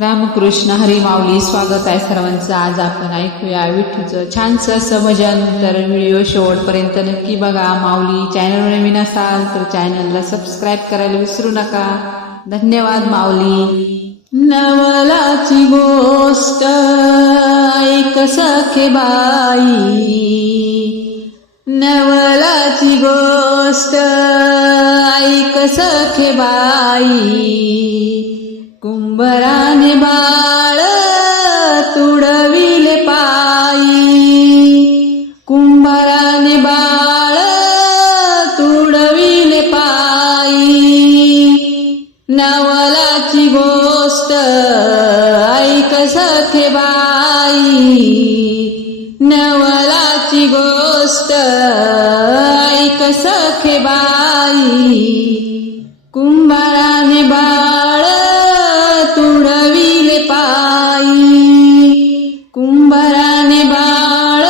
रामकृष्ण हरी माऊली स्वागत आहे सर्वांचं. आज आपण ऐकूया विठूचं छानसं असं भजन तर व्हिडिओ शेवटपर्यंत नक्की बघा. माऊली चॅनलवर नवीन असाल तर चॅनलला सबस्क्राईब करायला विसरू नका. धन्यवाद माऊली. नवलाची गोष्ट ऐक सखे बाई. नवलाची गोष्ट ऐक सखे बाई. कुंभराने बाळ तुडविले पायी. कुंभराने बाळ तुडविले पायी. नवलाची गोष्ट ऐक सखे बाई. नवलाची गोष्ट ऐक सखे बाई. कुंभाराने आई कुंभाराने बाळ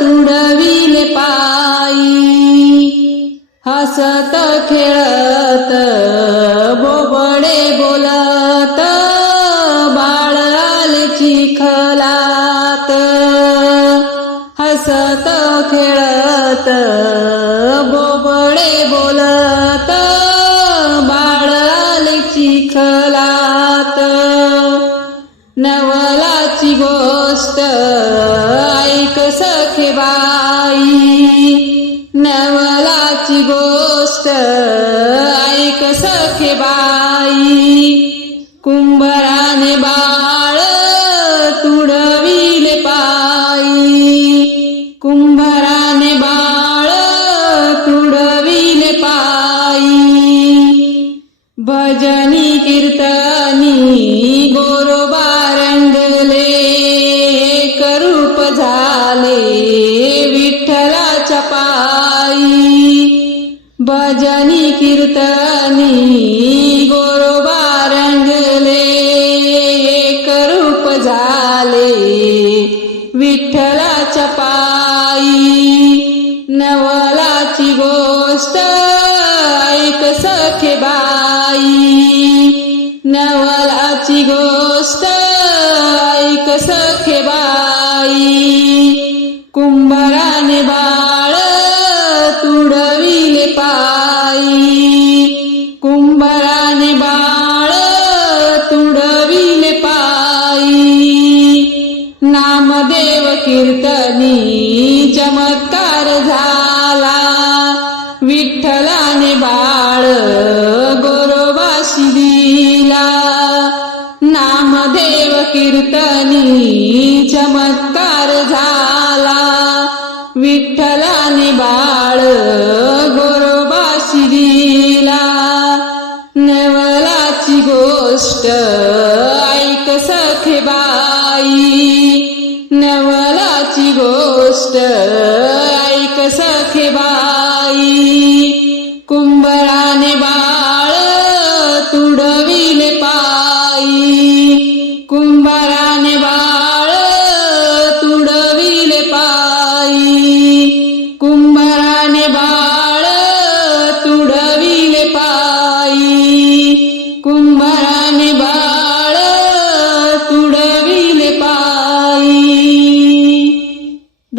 तुडविले पायी. हसत खेळत बोबडे बोलत बाळ आले चिखलात हसत खेळत नवलाची गोष्ट. ऐक सखे बाई. नवलाची गोष्ट. ऐक सखे बाई. कुंभरा आणि कीर्तनी गोरोबा रंगले करूप झाले विठ्ठलाच्या पायी नवलाची गोष्ट ऐक सखे बाई नवलाची गोष्ट विठ्ठलाने बाळ गोरोबाशी दिला. नामदेव कीर्तनी चमत्कार झाला. विठ्ठलाने बाळ गोरोबाशी दिला. नवलाची गोष्ट ऐक सखे बाई. नवलाची गोष्ट ऐक स